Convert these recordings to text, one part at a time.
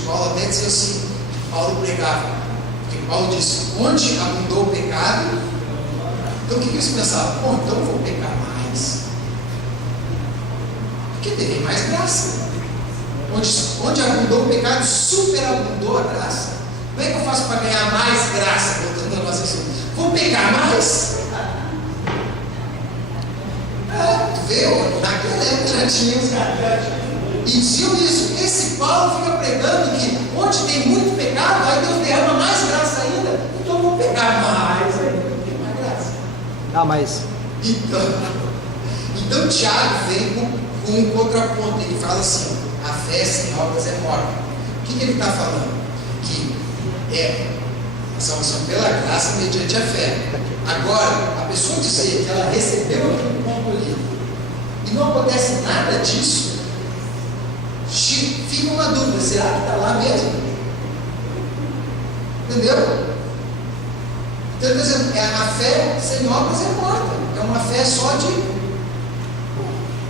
de Paulo até dizer assim, Paulo pregava, porque Paulo disse, onde abundou o pecado, então o que eles pensavam? Bom, então eu vou pecar mais, porque terei mais graça. Onde abundou o pecado, superabundou a graça. Como é que eu faço para ganhar mais graça? Voltando a nossa questão, vou pecar mais? Tu vê, naquela época já tinha os caras. E diziam isso. Esse Paulo fica pregando que onde tem muito pecado, aí Deus derrama mais graça ainda. Então eu vou pegar mais ainda, tem mais graça. Ah, mas... Então Tiago vem com um contraponto. Ele fala assim, a fé sem obras é morta. O que ele está falando? Que é a salvação pela graça mediante a fé. Agora, a pessoa dizer que ela recebeu aquele ponto ali e não acontece nada disso, fica uma dúvida, será que está lá mesmo? Entendeu? Então, por exemplo, a fé sem obras é morta, é uma fé só de...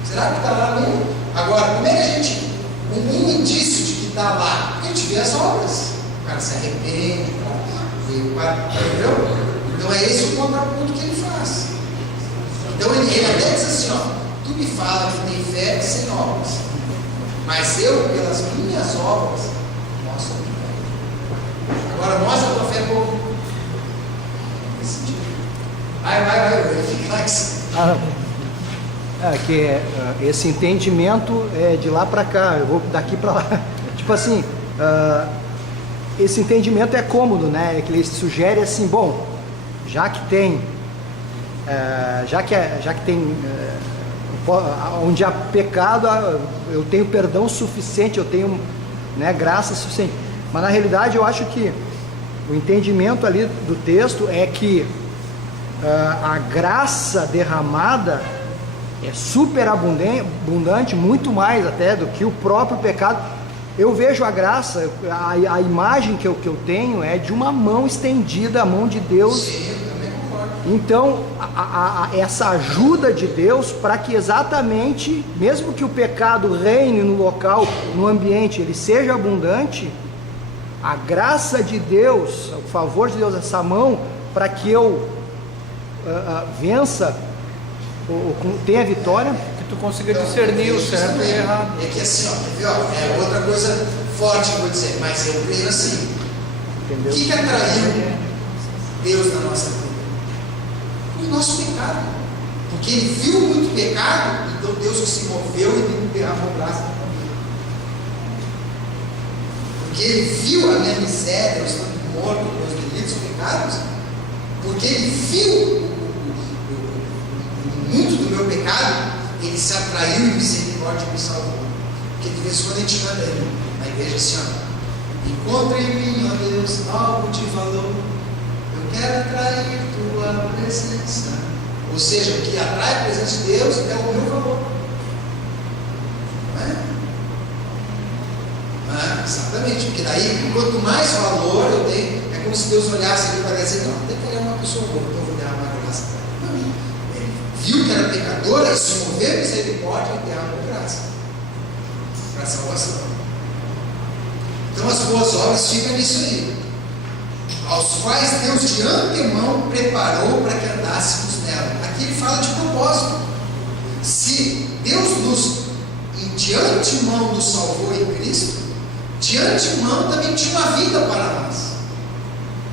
Será que está lá mesmo? Agora, como é que a gente... Um indício de que está lá, a gente vê as obras, o cara se arrepende, entendeu? Então é esse o contraponto que ele faz. Então ele até diz assim, ó, tu me fala que tem fé sem obras, mas eu, pelas minhas obras, mostro a minha fé. Agora mostra a tua fé como? Nesse sentido. Vai, fica lá que esse entendimento é de lá para cá, eu vou daqui para lá. Tipo assim, esse entendimento é cômodo, né? É que ele sugere assim, bom, já que tem onde há pecado, eu tenho perdão suficiente, eu tenho, né, graça suficiente. Mas na realidade eu acho que o entendimento ali do texto é que a graça derramada é super abundante, muito mais até do que o próprio pecado. Eu vejo a graça, a imagem que eu tenho é de uma mão estendida, a mão de Deus. Sim, eu também concordo. Então, essa ajuda de Deus para que exatamente, mesmo que o pecado reine no local, no ambiente, ele seja abundante, a graça de Deus, o favor de Deus, essa mão, para que eu vença, tenha vitória. Que tu consiga discernir o certo e o errado. É que assim, é outra coisa forte que eu vou dizer, mas eu creio assim. Entendeu? O que atraiu Deus na nossa vida? O nosso pecado. Porque ele viu muito pecado, então Deus se moveu e derramou graça na vida. Porque ele viu a minha miséria, eu estando morto, meus delitos, pecados, porque ele viu muito do meu pecado, ele se atraiu em misericórdia e me salvou. Porque de vez em quando a gente canta ele na igreja assim, encontre em mim, ó Deus, algo de valor, eu quero atrair tua presença. Ou seja, o que atrai a presença de Deus é o meu valor. Não é? Exatamente, porque daí, quanto mais valor eu tenho, é como se Deus olhasse ali para dizer, não, tem que olhar uma pessoa boa, então eu vou derramar graça para mim. Ele viu que era pecadora, se moveu misericórdia e derramou graça para a salvação. Então as boas obras ficam nisso aí, aos quais Deus de antemão preparou para que andássemos nela. Aqui ele fala de propósito. Se Deus de antemão nos salvou em Cristo, de antemão também tinha uma vida para nós,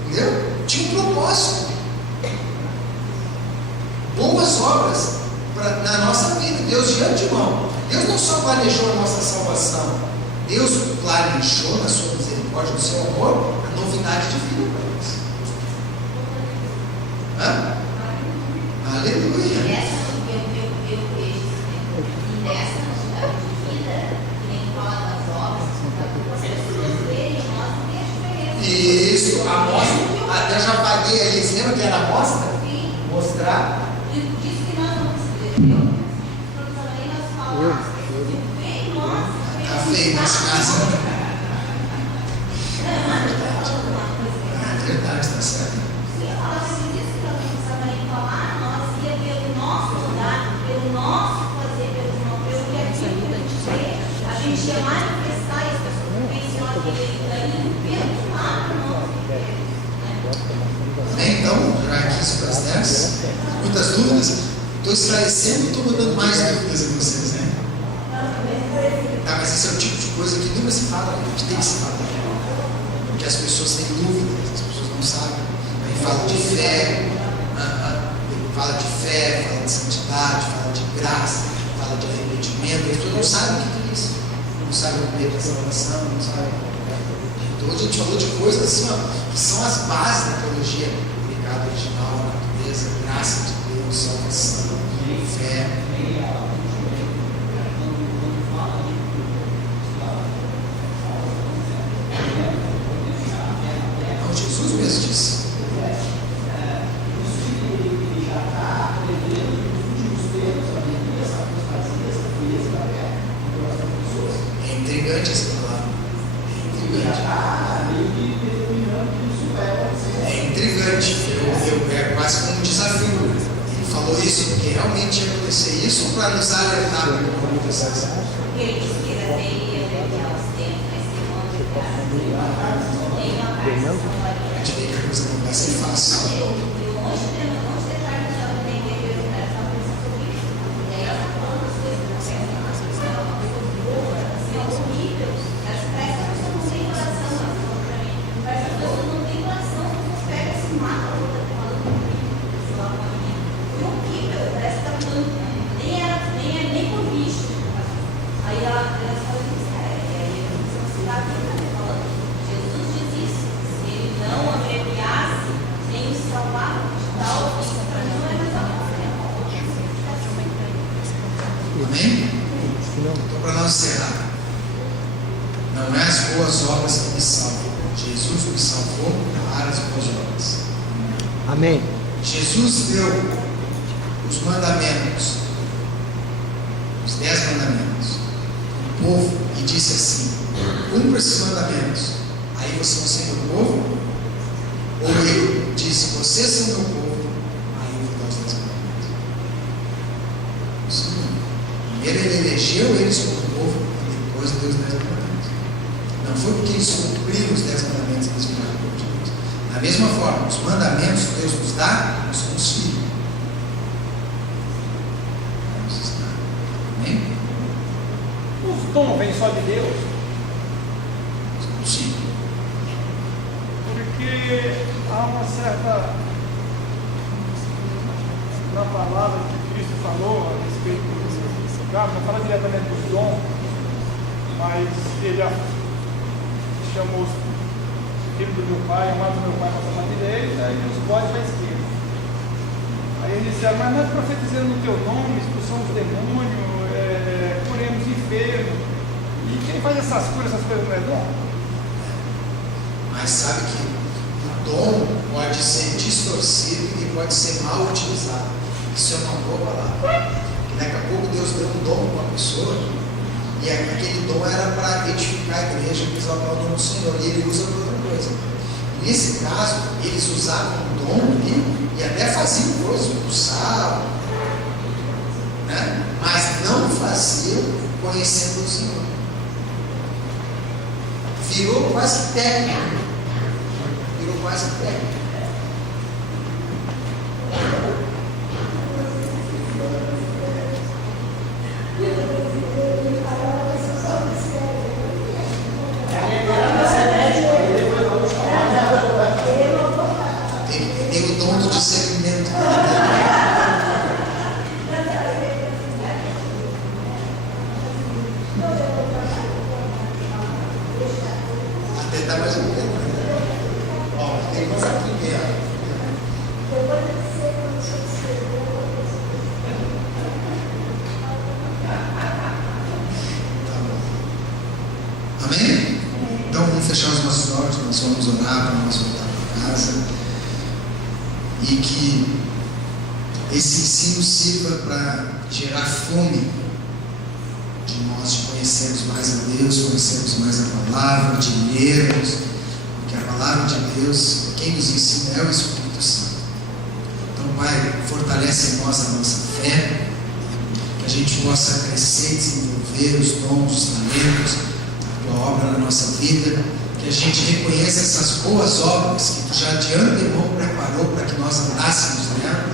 entendeu? Tinha um propósito, boas obras na nossa vida. Deus de antemão, Deus não só planejou a nossa salvação, Deus planejou na sua misericórdia, no seu amor, a novidade de vida para nós. Aleluia. E nessa vida, que nem fala das obras, as pessoas verem nós não tem a diferença. Isso, a amostra, até já paguei ali, você lembra que era a amostra? Sim. Mostrar. Diz que nós não precisamos, também nós falamos, vem nós. Está feio nas casas. É verdade, está certo. Se eu falasse isso que eu não precisava nem falar, nós ia pelo nosso andar, pelo nosso fazer, pelo que a gente ia manifestar e as pessoas pensam, Amém? Então, já é 15 para as 10. Muitas dúvidas. Estou esclarecendo e estou mandando mais dúvidas a vocês, né? Tá, mas esse é o tipo de coisa que nunca se fala, a gente tem que se falar. Porque as pessoas têm dúvidas, as pessoas não sabem. Aí fala de fé, fala de santidade, fala de graça, fala de arrependimento, as pessoas não sabem o que é isso. Não sabem o meio da salvação, não sabem. Então hoje a gente falou de coisas assim, ó, que são as bases da teologia. Pecado original, natureza, graça de Deus, salvação, fé. Então Jesus mesmo disse. É intrigante essa palavra. É intrigante. É quase como um desafio. Ele falou isso porque realmente ia acontecer isso para nos alertar para o que acontecesse. Ele disse que era teia, os tempos, mas tem uma aplicação. A gente vê que a coisa não vai ser fácil. Amém? Então, para nós encerrar, não é as boas obras que me salvam. Jesus me salvou para as boas obras. Amém. Jesus deu os mandamentos, os 10 mandamentos, ao povo e disse assim: cumpra esses mandamentos, aí vocês vão ser meu povo. Ou ele disse: vocês são meu povo, aí eu vou dar os 10 mandamentos. Sim. Primeiro ele elegeu eles como povo e depois deu os 10 mandamentos. Não foi porque eles cumpriram os 10 mandamentos que eles viraram povo de Deus. Da mesma forma, os mandamentos que Deus nos dá, nós somos filhos. Amém? Os dons vêm só de Deus? Sim. Porque há uma certa, na palavra que Cristo falou a respeito desse caso, não fala diretamente dos dons, mas ele chamou os filhos do meu pai, amados do meu pai para a direita e os bodes para a esquerda. Aí eles disseram: mas nós profetizando no teu nome, expulsamos demônio, curemos enfermo. E quem faz essas curas, essas coisas não é dom? Mas sabe que o dom pode ser distorcido e pode ser mal utilizado. Isso é uma boa palavra. Porque daqui a pouco Deus deu um dom para uma pessoa e aquele dom era para edificar a igreja, para exaltar o nome do Senhor, e ele usa para outra coisa. E nesse caso, eles usavam o dom e até faziam coisas, o sal, né? Mas não faziam conhecendo o Senhor. Virou quase técnico. Virou quase técnico. Tem o dom do discernimento. Até tá mais ou menos. Ó, tem mais aqui mesmo. Amém? Então vamos fechar os nossos olhos, nós vamos orar para nós voltar para casa. E que esse ensino sirva para gerar fome de nós de conhecermos mais a Deus, conhecermos mais a palavra, de lermos, porque a palavra de Deus, quem nos ensina é o Espírito Santo. Então, Pai, fortalece em nós a nossa fé, que a gente possa crescer e desenvolver os dons, os talentos, a tua obra na nossa vida, que a gente reconheça essas boas obras que tu já de antemão preparou para que nós andássemos nela,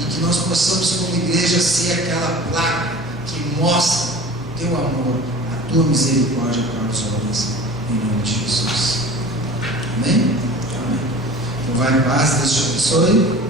e que nós possamos, como igreja, ser aquela placa que mostra o teu amor, a tua misericórdia para os homens, em nome de Jesus. Amém? Amém. Então vai em paz, Deus te abençoe.